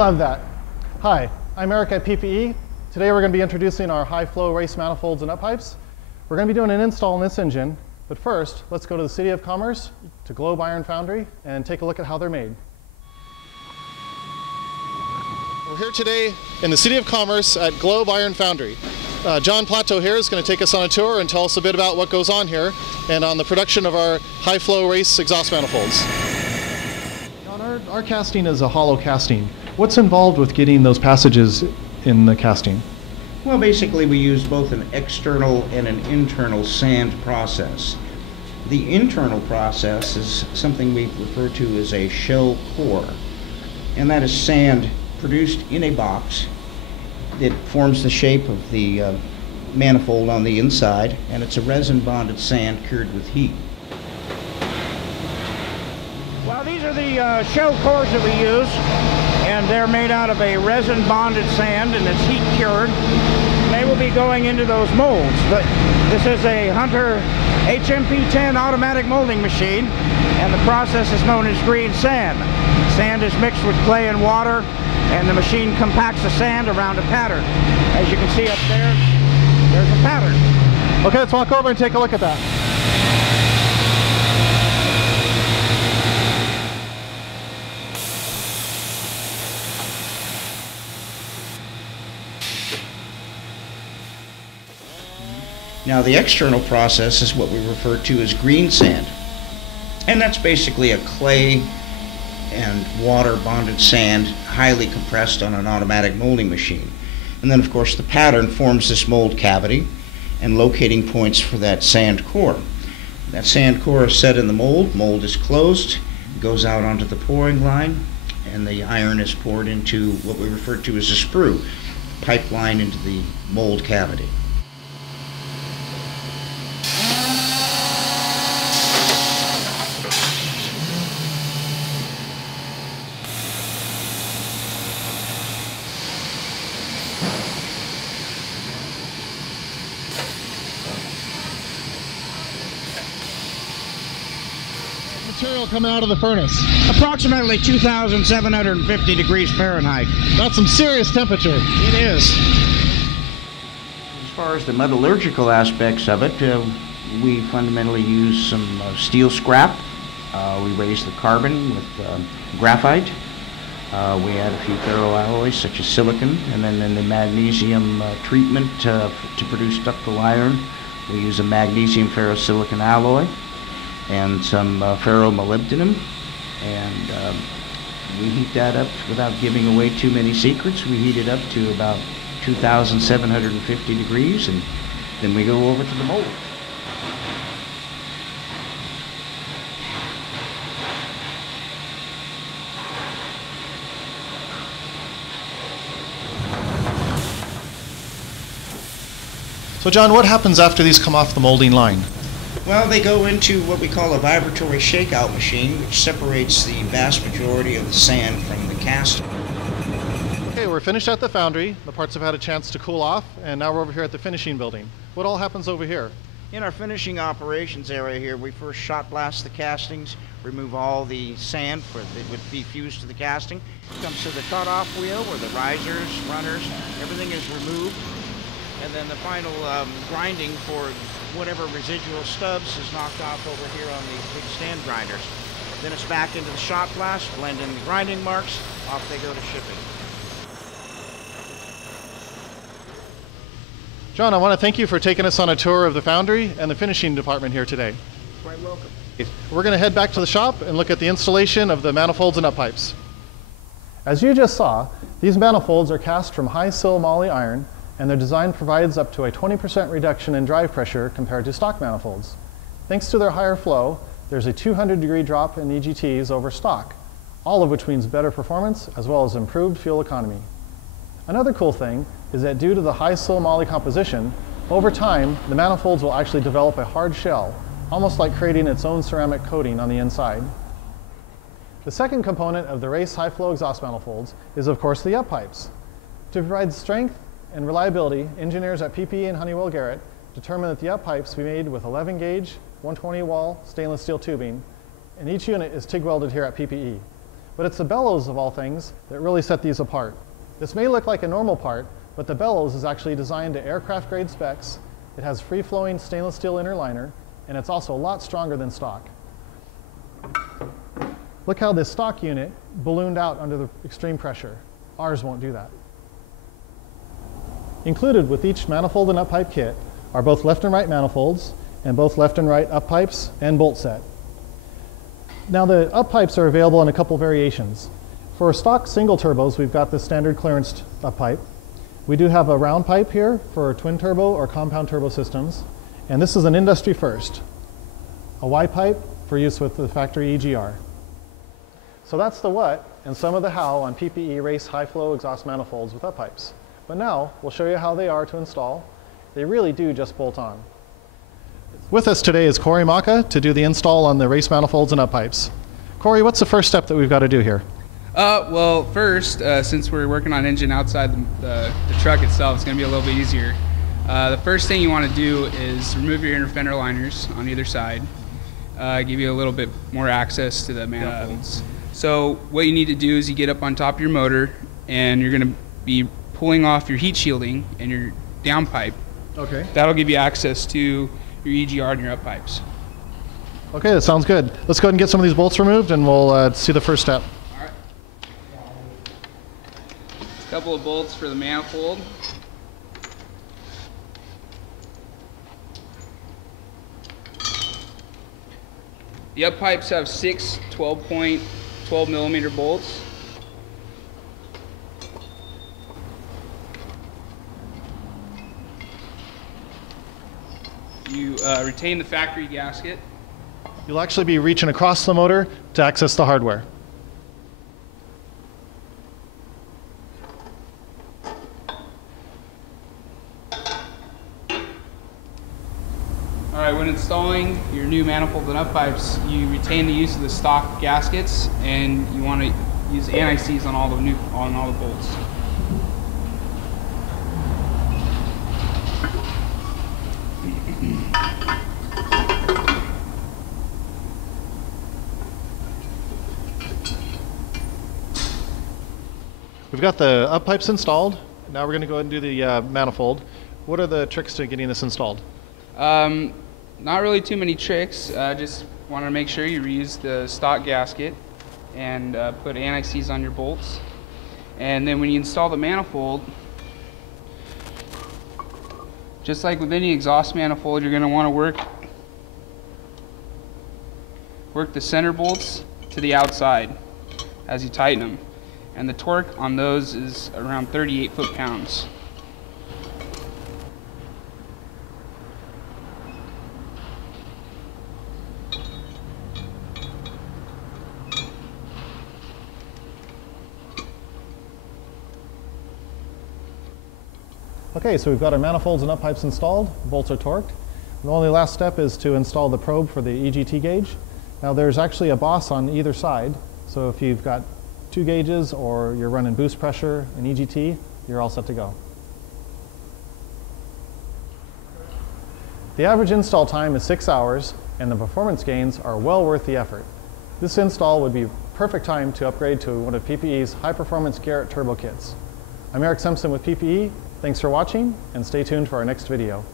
love that. Hi, I'm Eric at PPE. Today we're going to be introducing our high-flow race manifolds and up-pipes. We're going to be doing an install on this engine, but first, let's go to the City of Commerce, to Globe Iron Foundry, and take a look at how they're made. We're here today in the City of Commerce at Globe Iron Foundry. John Plateau here is going to take us on a tour and tell us a bit about what goes on here and on the production of our high-flow race exhaust manifolds. John, our casting is a hollow casting. What's involved with getting those passages in the casting? Well, basically we use both an external and an internal sand process. The internal process is something we refer to as a shell core, and that is sand produced in a box. It forms the shape of the manifold on the inside, and it's a resin bonded sand cured with heat. Well, these are the shell cores that we use, and they're made out of a resin bonded sand, and it's heat cured. And they will be going into those molds. But this is a Hunter HMP10 automatic molding machine, and the process is known as green sand. Sand is mixed with clay and water, and the machine compacts the sand around a pattern. As you can see up there, there's a pattern. Okay, let's walk over and take a look at that. Now, the external process is what we refer to as green sand, and that's basically a clay and water bonded sand highly compressed on an automatic molding machine. And then of course the pattern forms this mold cavity and locating points for that sand core. That sand core is set in the mold is closed, goes out onto the pouring line, and the iron is poured into what we refer to as a sprue, pipeline into the mold cavity. Material coming out of the furnace? Approximately 2,750 degrees Fahrenheit. That's some serious temperature. It is. As far as the metallurgical aspects of it, we fundamentally use some steel scrap. We raise the carbon with graphite. We add a few ferroalloys such as silicon, and then in the magnesium treatment to produce ductile iron, we use a magnesium ferrosilicon alloy and some ferromolybdenum, and we heat that up without giving away too many secrets. We heat it up to about 2,750 degrees, and then we go over to the mold. So John, what happens after these come off the molding line? Well, they go into what we call a vibratory shakeout machine, which separates the vast majority of the sand from the casting. Okay, we're finished at the foundry. The parts have had a chance to cool off, and now we're over here at the finishing building. What all happens over here? In our finishing operations area here, we first shot blast the castings, remove all the sand that would be fused to the casting. It comes to the cutoff wheel where the risers, runners, everything is removed. And then the final grinding for whatever residual stubs is knocked off over here on these big stand grinders. Then it's back into the shot blast, blend in the grinding marks, off they go to shipping. John, I want to thank you for taking us on a tour of the foundry and the finishing department here today. Quite welcome. We're going to head back to the shop and look at the installation of the manifolds and up-pipes. As you just saw, these manifolds are cast from high-sil moly iron, and their design provides up to a 20% reduction in drive pressure compared to stock manifolds. Thanks to their higher flow, there's a 200-degree drop in EGTs over stock, all of which means better performance as well as improved fuel economy. Another cool thing is that due to the high-sil moly composition, over time, the manifolds will actually develop a hard shell, almost like creating its own ceramic coating on the inside. The second component of the race high-flow exhaust manifolds is, of course, the up-pipes. To provide strength and reliability, engineers at PPE and Honeywell Garrett determined that the up-pipes be made with 11-gauge, 120 wall stainless steel tubing, and each unit is TIG welded here at PPE. But it's the bellows of all things that really set these apart. This may look like a normal part, but the bellows is actually designed to aircraft grade specs. It has free-flowing stainless steel inner liner, and it's also a lot stronger than stock. Look how this stock unit ballooned out under the extreme pressure. Ours won't do that. Included with each manifold and up-pipe kit are both left and right manifolds and both left and right up-pipes and bolt set. Now the up-pipes are available in a couple variations. For stock single turbos, we've got the standard clearanced up-pipe. We do have a round pipe here for twin turbo or compound turbo systems, and this is an industry first, a Y pipe for use with the factory EGR. So that's the what and some of the how on PPE race high flow exhaust manifolds with up-pipes. But now we'll show you how they are to install. They really do just bolt on. With us today is Corey Maka to do the install on the race manifolds and up-pipes. Corey, what's the first step that we've got to do here? Well, first, since we're working on engine outside the truck itself, it's going to be a little bit easier. The first thing you want to do is remove your inner fender liners on either side. Give you a little bit more access to the manifolds. So what you need to do is you get up on top of your motor, and you're going to be pulling off your heat shielding and your downpipe. Okay. That'll give you access to your EGR and your up pipes. Okay, that sounds good. Let's go ahead and get some of these bolts removed, and we'll see the first step. All right. A couple of bolts for the manifold. The up pipes have 6 12 millimeter bolts. You retain the factory gasket. You'll actually be reaching across the motor to access the hardware. All right, when installing your new manifold and up pipes, you retain the use of the stock gaskets, and you want to use anti-seize on all the bolts. We've got the up pipes installed. Now we're going to go ahead and do the manifold. What are the tricks to getting this installed? Not really too many tricks. Just want to make sure you reuse the stock gasket and put anti-seize on your bolts. And then when you install the manifold, just like with any exhaust manifold, you're going to want to work the center bolts to the outside as you tighten them. And the torque on those is around 38 foot-pounds. Okay, so we've got our manifolds and up pipes installed. Bolts are torqued. The only last step is to install the probe for the EGT gauge. Now there's actually a boss on either side, so if you've got 2 gauges or you're running boost pressure and EGT, you're all set to go. The average install time is 6 hours, and the performance gains are well worth the effort. This install would be perfect time to upgrade to one of PPE's high-performance Garrett turbo kits. I'm Eric Simpson with PPE. Thanks for watching, and stay tuned for our next video.